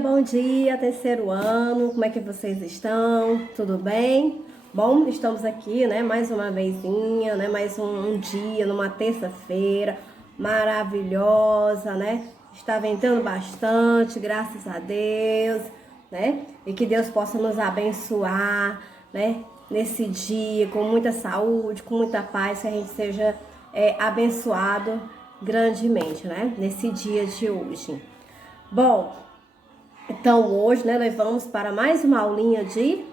Bom dia, terceiro ano, como é que vocês estão? Tudo bem? Bom, estamos aqui, né, mais uma vezinha, né, mais um dia, numa terça-feira maravilhosa, né? Está ventando bastante, graças a Deus, né? E que Deus possa nos abençoar, né, nesse dia, com muita saúde, com muita paz, que a gente seja abençoado grandemente, né, nesse dia de hoje. Bom, então hoje, né, nós vamos para mais uma aulinha de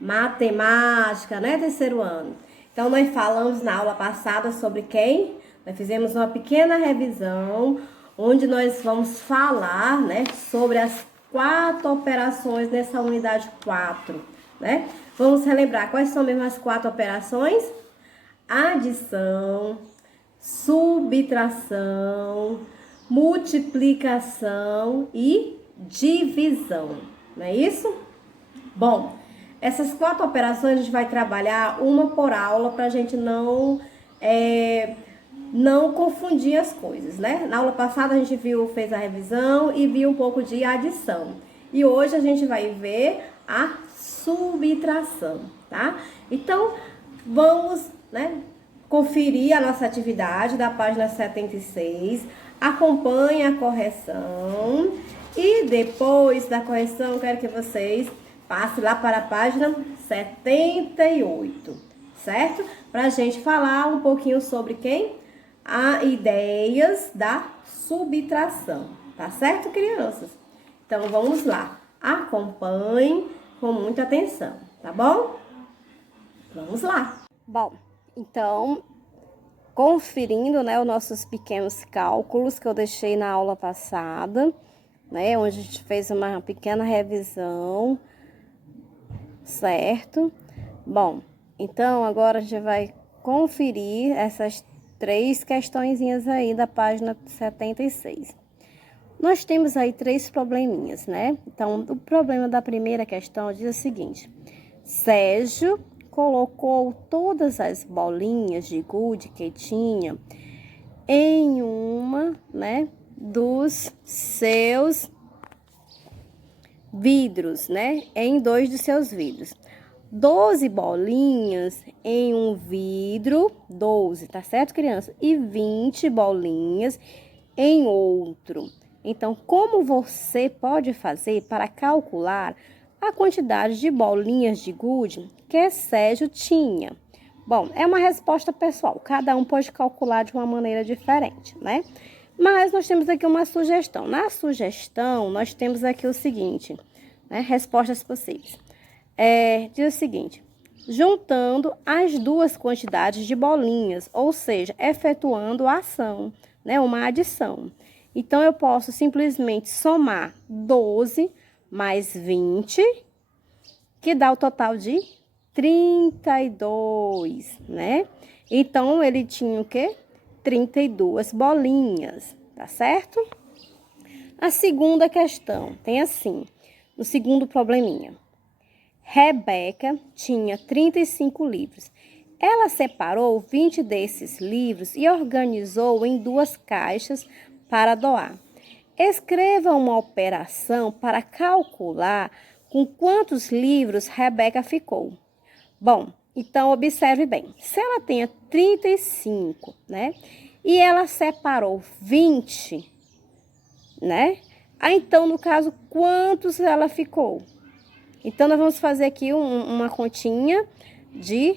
matemática, né, terceiro ano. Então nós falamos na aula passada sobre quem? Nós fizemos uma pequena revisão, onde nós vamos falar, né, sobre as 4 operações nessa unidade 4, né? Vamos relembrar quais são mesmo as 4 operações? Adição, subtração, multiplicação e divisão, não é isso? Bom, essas 4 operações a gente vai trabalhar uma por aula para a gente não confundir as coisas, né? Na aula passada a gente fez a revisão e viu um pouco de adição. E hoje a gente vai ver a subtração, tá? Então, vamos, né, conferir a nossa atividade da página 76. Acompanhe a correção. E depois da correção, eu quero que vocês passem lá para a página 78, certo? Para a gente falar um pouquinho sobre quem? Ideias da subtração, tá certo, crianças? Então, vamos lá. Acompanhem com muita atenção, tá bom? Vamos lá. Bom, então, conferindo, né, os nossos pequenos cálculos que eu deixei na aula passada, né, onde a gente fez uma pequena revisão, certo? Bom, então agora a gente vai conferir essas 3 questõezinhas aí da página 76. Nós temos aí 3 probleminhas, né? Então, o problema da primeira questão diz o seguinte: Sérgio colocou todas as bolinhas de gude que tinha em uma, né, dos seus vidros, né? Em 2 dos seus vidros. 12 bolinhas em um vidro, 12, tá certo, criança? E 20 bolinhas em outro. Então, como você pode fazer para calcular a quantidade de bolinhas de gude que Sérgio tinha? Bom, é uma resposta pessoal. Cada um pode calcular de uma maneira diferente, né? Mas nós temos aqui uma sugestão. Na sugestão, nós temos aqui o seguinte, né? Respostas possíveis. Diz o seguinte: juntando as 2 quantidades de bolinhas, ou seja, efetuando a ação, né? Uma adição. Então, eu posso simplesmente somar 12 mais 20, que dá o total de 32, né? Então, ele tinha o quê? 32 bolinhas, tá certo? A segunda questão tem assim, no segundo probleminha. Rebeca tinha 35 livros. Ela separou 20 desses livros e organizou em 2 caixas para doar. Escreva uma operação para calcular com quantos livros Rebeca ficou. Bom, então observe bem. Se ela tenha 35, né? E ela separou 20, né? Então, no caso, quantos ela ficou? Então, nós vamos fazer aqui uma continha de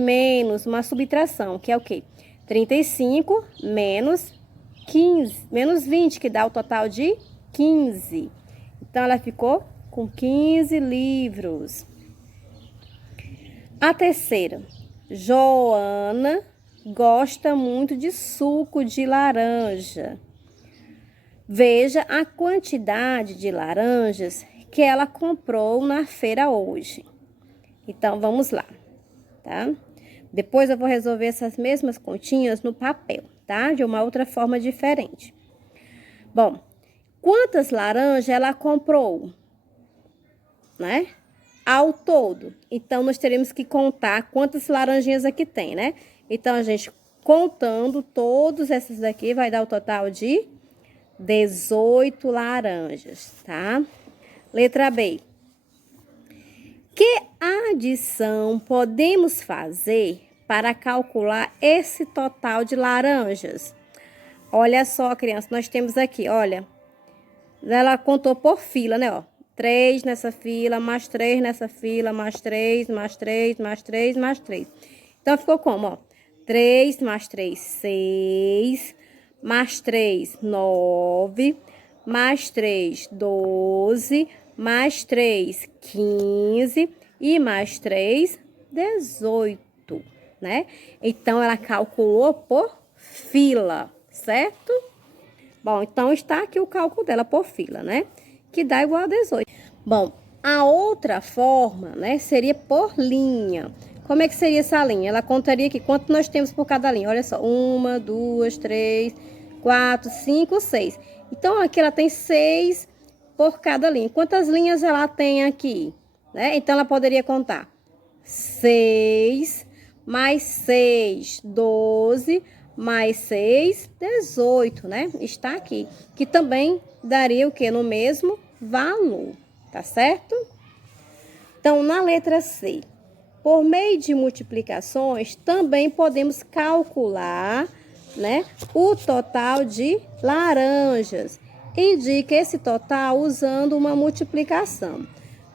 menos, uma subtração, que é o quê? 35 menos 15, menos 20, que dá o total de 15. Então, ela ficou com 15 livros. A terceira, Joana gosta muito de suco de laranja. Veja a quantidade de laranjas que ela comprou na feira hoje. Então, vamos lá, tá? Depois eu vou resolver essas mesmas continhas no papel, tá? De uma outra forma diferente. Bom, quantas laranjas ela comprou, né? Ao todo. Então, nós teremos que contar quantas laranjinhas aqui tem, né? Então, a gente contando todos esses daqui vai dar o total de 18 laranjas, tá? Letra B. Que adição podemos fazer para calcular esse total de laranjas? Olha só, criança, nós temos aqui, olha. Ela contou por fila, né, ó. 3 nessa fila, mais 3 nessa fila, mais 3, mais 3, mais 3, mais 3. Então, ficou como, ó? 3 mais 3, 6, mais 3, 9, mais 3, 12, mais 3, 15 e mais 3, 18, né? Então, ela calculou por fila, certo? Bom, então está aqui o cálculo dela por fila, né? Que dá igual a 18. Bom, a outra forma, né, seria por linha. Como é que seria essa linha? Ela contaria aqui quanto nós temos por cada linha. Olha só, 1, 2, 3, 4, 5, 6. Então, aqui ela tem 6 por cada linha. Quantas linhas ela tem aqui? Né? Então, ela poderia contar 6 mais 6, 12, mais 6, 18, né? Está aqui. Que também daria o quê? No mesmo valor, tá certo? Então, na letra C, por meio de multiplicações, também podemos calcular, né, o total de laranjas. Indica esse total usando uma multiplicação.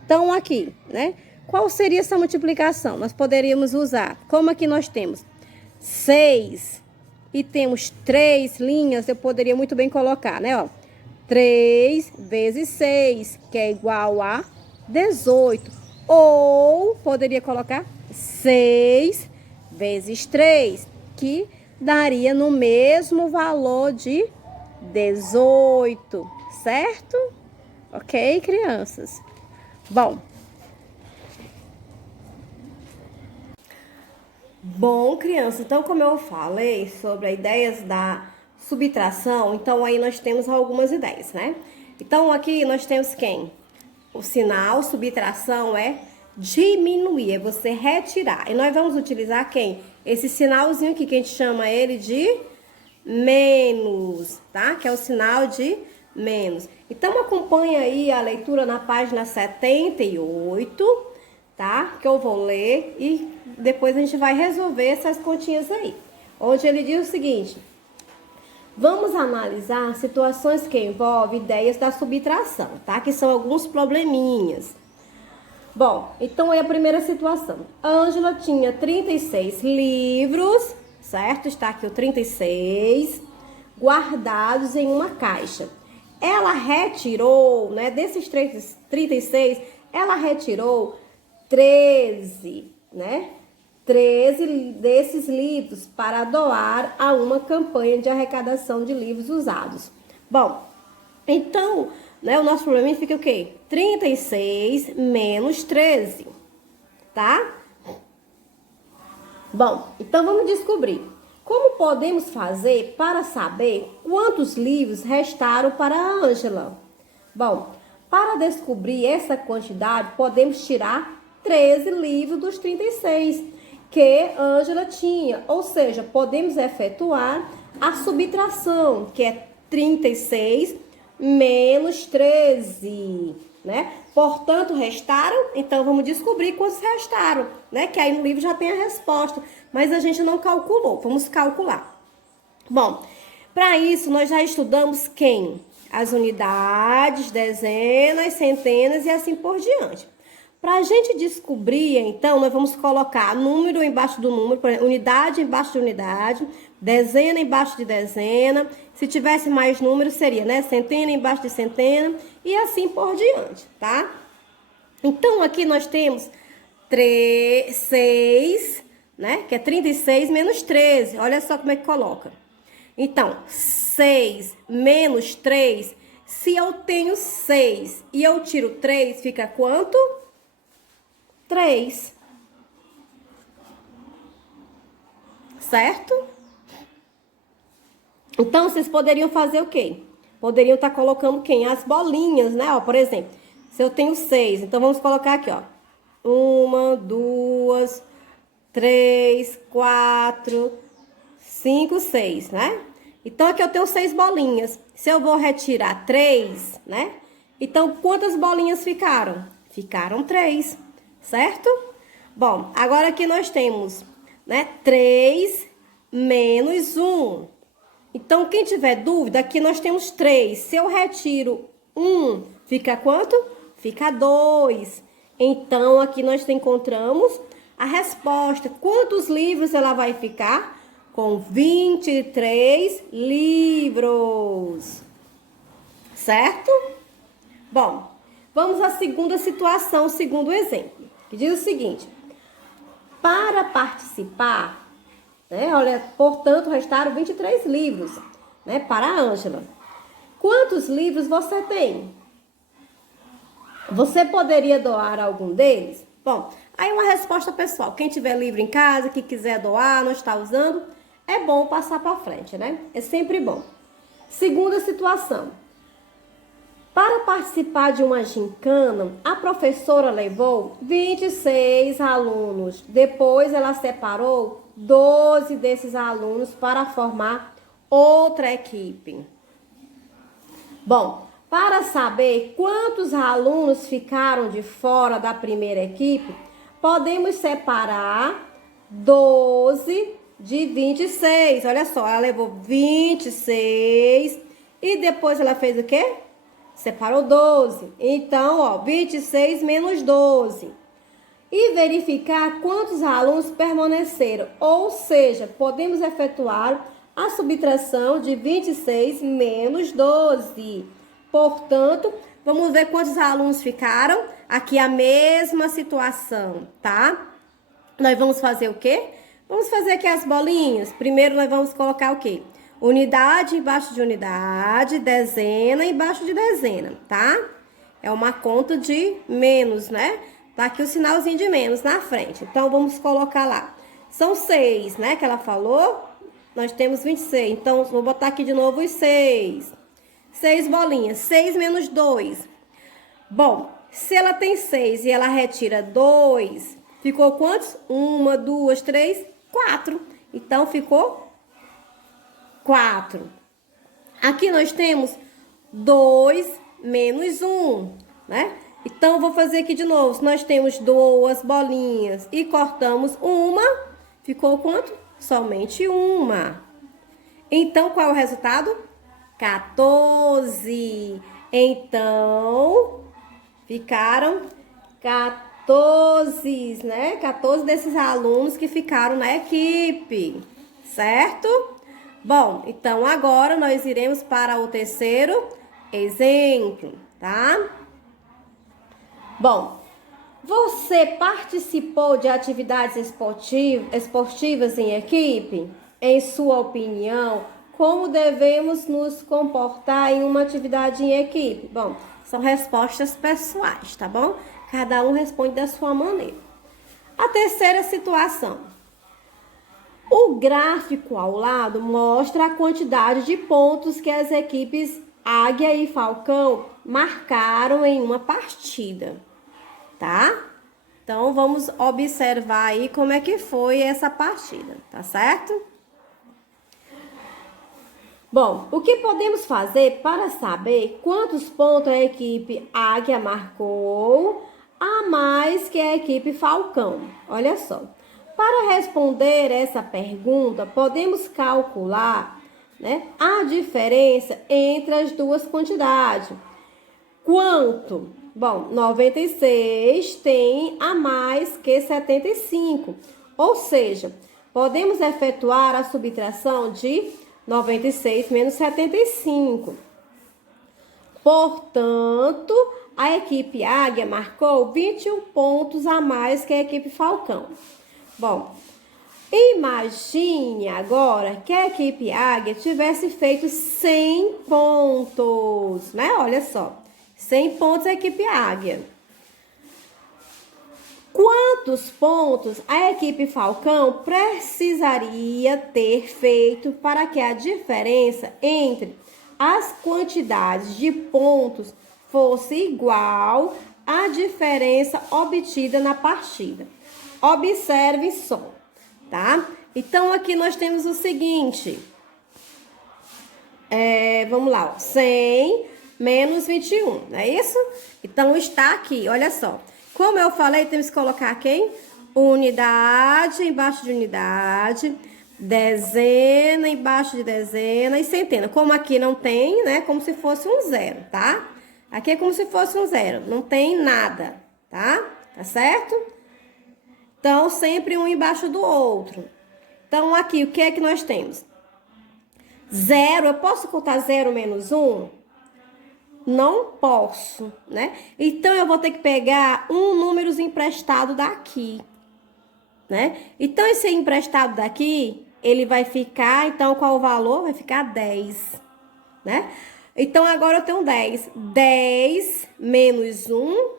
Então, aqui, né, qual seria essa multiplicação? Nós poderíamos usar, como aqui nós temos 6 e temos 3 linhas, eu poderia muito bem colocar, né, ó, 3 vezes 6, que é igual a 18. Ou poderia colocar 6 vezes 3, que daria no mesmo valor de 18, certo? Ok, crianças? Bom, criança, então como eu falei sobre as ideias da subtração, então aí nós temos algumas ideias, né? Então aqui nós temos quem? O sinal subtração é diminuir, é você retirar. E nós vamos utilizar quem? Esse sinalzinho aqui, que a gente chama ele de menos, tá? Que é o sinal de menos. Então, acompanha aí a leitura na página 78, tá? Que eu vou ler e depois a gente vai resolver essas continhas aí. Onde ele diz o seguinte: vamos analisar situações que envolvem ideias da subtração, tá? Que são alguns probleminhas. Bom, então é a primeira situação. Ângela tinha 36 livros, certo? Está aqui o 36, guardados em uma caixa. Ela retirou, né, desses 36, ela retirou 13, né? 13 desses livros para doar a uma campanha de arrecadação de livros usados. Bom, então, né, o nosso problema fica o quê? 36 menos 13, tá? Bom, então vamos descobrir. Como podemos fazer para saber quantos livros restaram para a Ângela? Bom, para descobrir essa quantidade, podemos tirar 13 livros dos 36 que Ângela tinha. Ou seja, podemos efetuar a subtração, que é 36 menos 13, né? Portanto, restaram, então vamos descobrir quantos restaram, né? Que aí no livro já tem a resposta, mas a gente não calculou, vamos calcular. Bom, para isso nós já estudamos quem? As unidades, dezenas, centenas e assim por diante. Para a gente descobrir, então, nós vamos colocar número embaixo do número, por exemplo, unidade embaixo de unidade, dezena embaixo de dezena. Se tivesse mais números, seria, né? Centena embaixo de centena e assim por diante, tá? Então, aqui nós temos 6, né? Que é 36 menos 13. Olha só como é que coloca. Então, 6 menos 3, se eu tenho 6 e eu tiro 3, fica quanto? 3. Certo? Então, vocês poderiam fazer o quê? Poderiam estar colocando quem? As bolinhas, né? Ó, por exemplo, se eu tenho 6, então vamos colocar aqui, ó. 1, 2, 3, 4, 5, 6, né? Então, aqui eu tenho 6 bolinhas. Se eu vou retirar 3, né? Então, quantas bolinhas ficaram? Ficaram 3, certo? Bom, agora aqui nós temos, né? 3 menos 1. Então, quem tiver dúvida, aqui nós temos 3. Se eu retiro 1, fica quanto? Fica 2. Então, aqui nós encontramos a resposta. Quantos livros ela vai ficar? Com 23 livros. Certo? Bom, vamos à segunda situação, segundo exemplo, que diz o seguinte: para participar, né, olha, portanto, restaram 23 livros, né, para a Ângela. Quantos livros você tem? Você poderia doar algum deles? Bom, aí uma resposta pessoal. Quem tiver livro em casa, que quiser doar, não está usando, é bom passar para frente, né? É sempre bom. Segunda situação. Para participar de uma gincana, a professora levou 26 alunos. Depois ela separou 12 desses alunos para formar outra equipe. Bom, para saber quantos alunos ficaram de fora da primeira equipe, podemos separar 12 de 26. Olha só, ela levou 26 e depois ela fez o quê? Separou 12. Então, ó, 26 menos 12. E verificar quantos alunos permaneceram. Ou seja, podemos efetuar a subtração de 26 menos 12. Portanto, vamos ver quantos alunos ficaram. Aqui a mesma situação, tá? Nós vamos fazer o quê? Vamos fazer aqui as bolinhas. Primeiro, nós vamos colocar o quê? Unidade embaixo de unidade, dezena embaixo de dezena, tá? É uma conta de menos, né? Tá aqui o sinalzinho de menos na frente. Então, vamos colocar lá. São 6, né? Que ela falou. Nós temos 26. Então, vou botar aqui de novo os 6. 6 bolinhas. 6 menos 2. Bom, se ela tem 6 e ela retira 2, ficou quantos? 1, 2, 3, 4. Então, ficou 4. Aqui nós temos 2 menos 1, né? Então, vou fazer aqui de novo. Nós temos 2 bolinhas e cortamos uma, ficou quanto? Somente uma. Então, qual é o resultado? 14. Então, ficaram 14, né? 14 desses alunos que ficaram na equipe, certo? Bom, então agora nós iremos para o terceiro exemplo, tá? Bom, você participou de atividades esportivas em equipe? Em sua opinião, como devemos nos comportar em uma atividade em equipe? Bom, são respostas pessoais, tá bom? Cada um responde da sua maneira. A terceira situação. O gráfico ao lado mostra a quantidade de pontos que as equipes Águia e Falcão marcaram em uma partida, tá? Então, vamos observar aí como é que foi essa partida, tá certo? Bom, o que podemos fazer para saber quantos pontos a equipe Águia marcou a mais que a equipe Falcão? Olha só. Para responder essa pergunta, podemos calcular, né, a diferença entre as duas quantidades. Quanto? Bom, 96 tem a mais que 75. Ou seja, podemos efetuar a subtração de 96 menos 75. Portanto, a equipe Águia marcou 21 pontos a mais que a equipe Falcão. Bom, imagine agora que a equipe Águia tivesse feito 100 pontos, né? Olha só, 100 pontos a equipe Águia. Quantos pontos a equipe Falcão precisaria ter feito para que a diferença entre as quantidades de pontos fosse igual à diferença obtida na partida? Observe só, tá? Então, aqui nós temos o seguinte. vamos lá, ó, 100 menos 21, não é isso? Então, está aqui, olha só. Como eu falei, temos que colocar quem? Unidade embaixo de unidade, dezena embaixo de dezena e centena. Como aqui não tem, né? Como se fosse um zero, tá? Aqui é como se fosse um zero, não tem nada, tá? Tá certo? Então, sempre um embaixo do outro. Então, aqui, o que é que nós temos? Zero, eu posso contar 0 menos 1? Não posso, né? Então, eu vou ter que pegar um número emprestado daqui, né? Então, esse emprestado daqui, ele vai ficar, então, qual o valor? Vai ficar 10, né? Então, agora eu tenho 10. 10 menos 1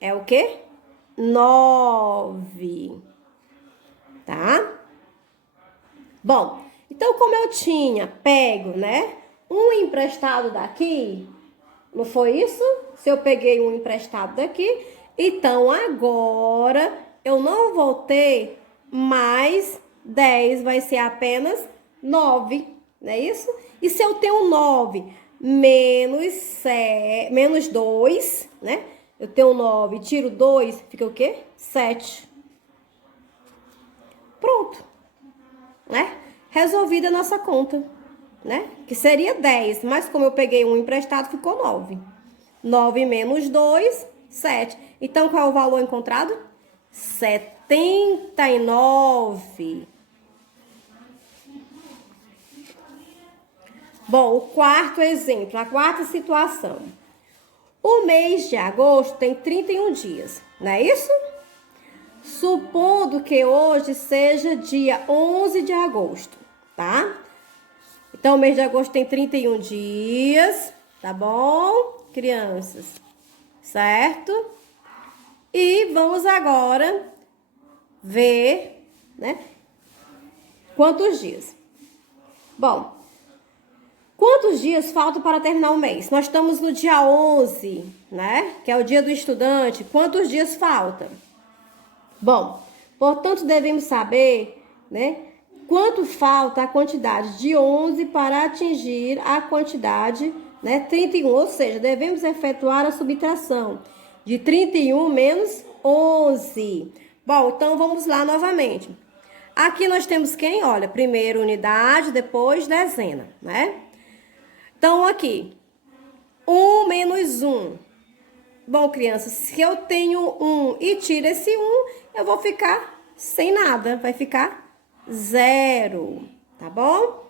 é o quê? 9, tá? Bom, então, como eu tinha pego, né, um emprestado daqui, não foi isso? Se eu peguei um emprestado daqui, então agora eu não vou ter mais 10, vai ser apenas 9, não é isso? E se eu tenho 9 menos 2, né? Eu tenho 9, tiro 2, fica o quê? 7. Pronto, né? Resolvida a nossa conta, né? Que seria 10, mas como eu peguei um emprestado, ficou 9. 9 menos 2, 7. Então, qual é o valor encontrado? 79. Bom, o quarto exemplo, a quarta situação. O mês de agosto tem 31 dias, não é isso? Supondo que hoje seja dia 11 de agosto, tá? Então, o mês de agosto tem 31 dias, tá bom, crianças? Certo? E vamos agora ver, né? Quantos dias? Bom, quantos dias faltam para terminar o mês? Nós estamos no dia 11, né? Que é o dia do estudante. Quantos dias faltam? Bom, portanto, devemos saber, né? Quanto falta a quantidade de 11 para atingir a quantidade, né, 31. Ou seja, devemos efetuar a subtração de 31 menos 11. Bom, então vamos lá novamente. Aqui nós temos quem? Olha, primeiro unidade, depois dezena, né? Então, aqui, 1 menos 1. Bom, crianças, se eu tenho 1 e tiro esse 1, eu vou ficar sem nada, vai ficar 0, tá bom?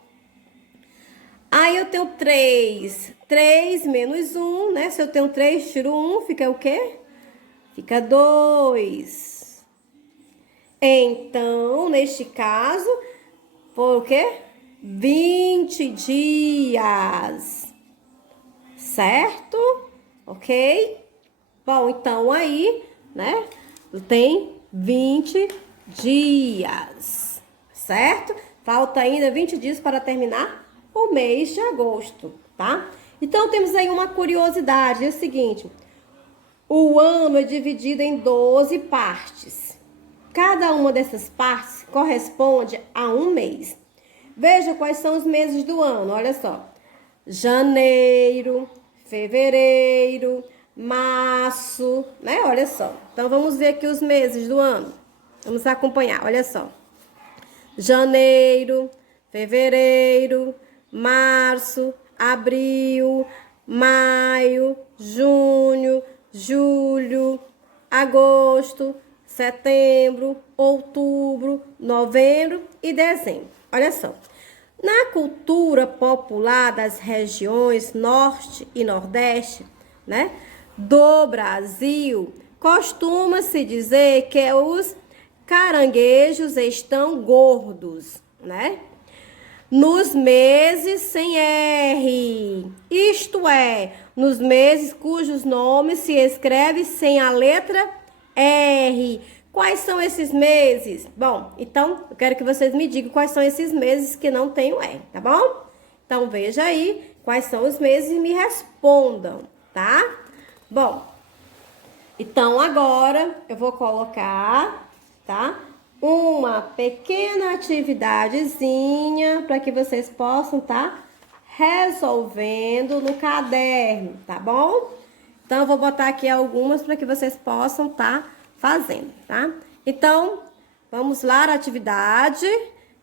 Aí eu tenho 3. 3 menos 1, né? Se eu tenho 3, tiro 1, fica o quê? Fica 2. Então, neste caso, foi o quê? 20 dias. Certo? Ok? Bom, então aí, né? Tem 20 dias. Certo? Falta ainda 20 dias para terminar o mês de agosto, tá? Então, temos aí uma curiosidade, é o seguinte. O ano é dividido em 12 partes. Cada uma dessas partes corresponde a um mês. Veja quais são os meses do ano, olha só. Janeiro, fevereiro, março, né? Olha só. Então, vamos ver aqui os meses do ano. Vamos acompanhar, olha só. Janeiro, fevereiro, março, abril, maio, junho, julho, agosto, setembro, outubro, novembro e dezembro. Olha só. Na cultura popular das regiões norte e nordeste, né, do Brasil, costuma-se dizer que os caranguejos estão gordos, né? Nos meses sem R, isto é, nos meses cujos nomes se escreve sem a letra R. Quais são esses meses? Bom, então, eu quero que vocês me digam quais são esses meses que não tem o R, tá bom? Então, veja aí quais são os meses e me respondam, tá? Bom, então agora eu vou colocar, tá? Uma pequena atividadezinha para que vocês possam, tá? resolvendo no caderno, tá bom? Então, eu vou botar aqui algumas para que vocês possam estar fazendo, tá? Então, vamos lá na atividade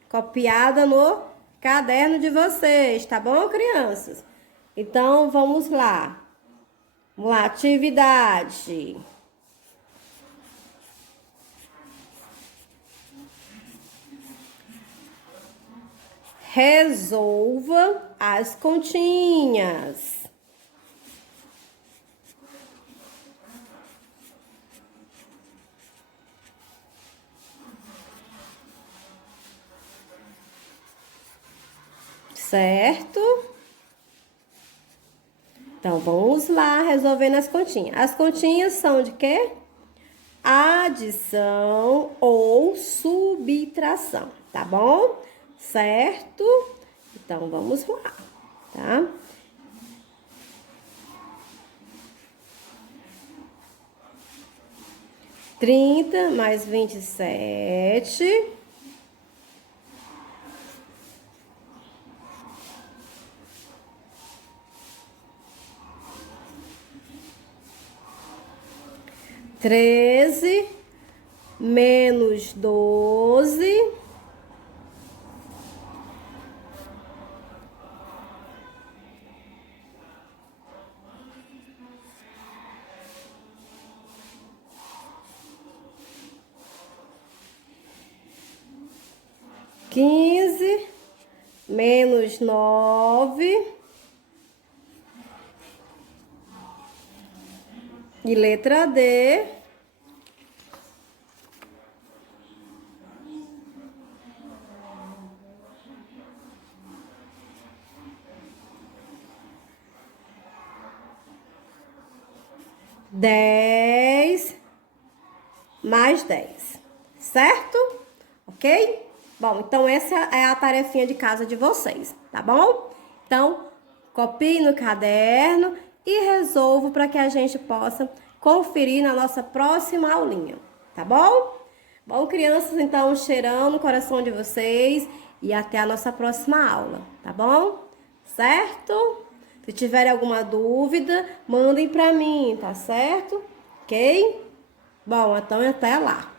copiada no caderno de vocês, tá bom, crianças? Então, vamos lá. Vamos lá, atividade. Resolva as continhas. Certo? Então, vamos lá resolvendo as continhas. As continhas são de quê? Adição ou subtração, tá bom? Certo? Então, vamos lá, tá? Trinta mais 27. Treze menos 12. Quinze menos 9. E letra D. Dez mais 10, certo? Ok? Bom, então essa é a tarefinha de casa de vocês, tá bom? Então, copie no caderno e resolva para que a gente possa conferir na nossa próxima aulinha, tá bom? Bom, crianças, então, um cheirão no coração de vocês e até a nossa próxima aula, tá bom? Certo? Se tiverem alguma dúvida, mandem para mim, tá certo? Ok? Bom, então até lá.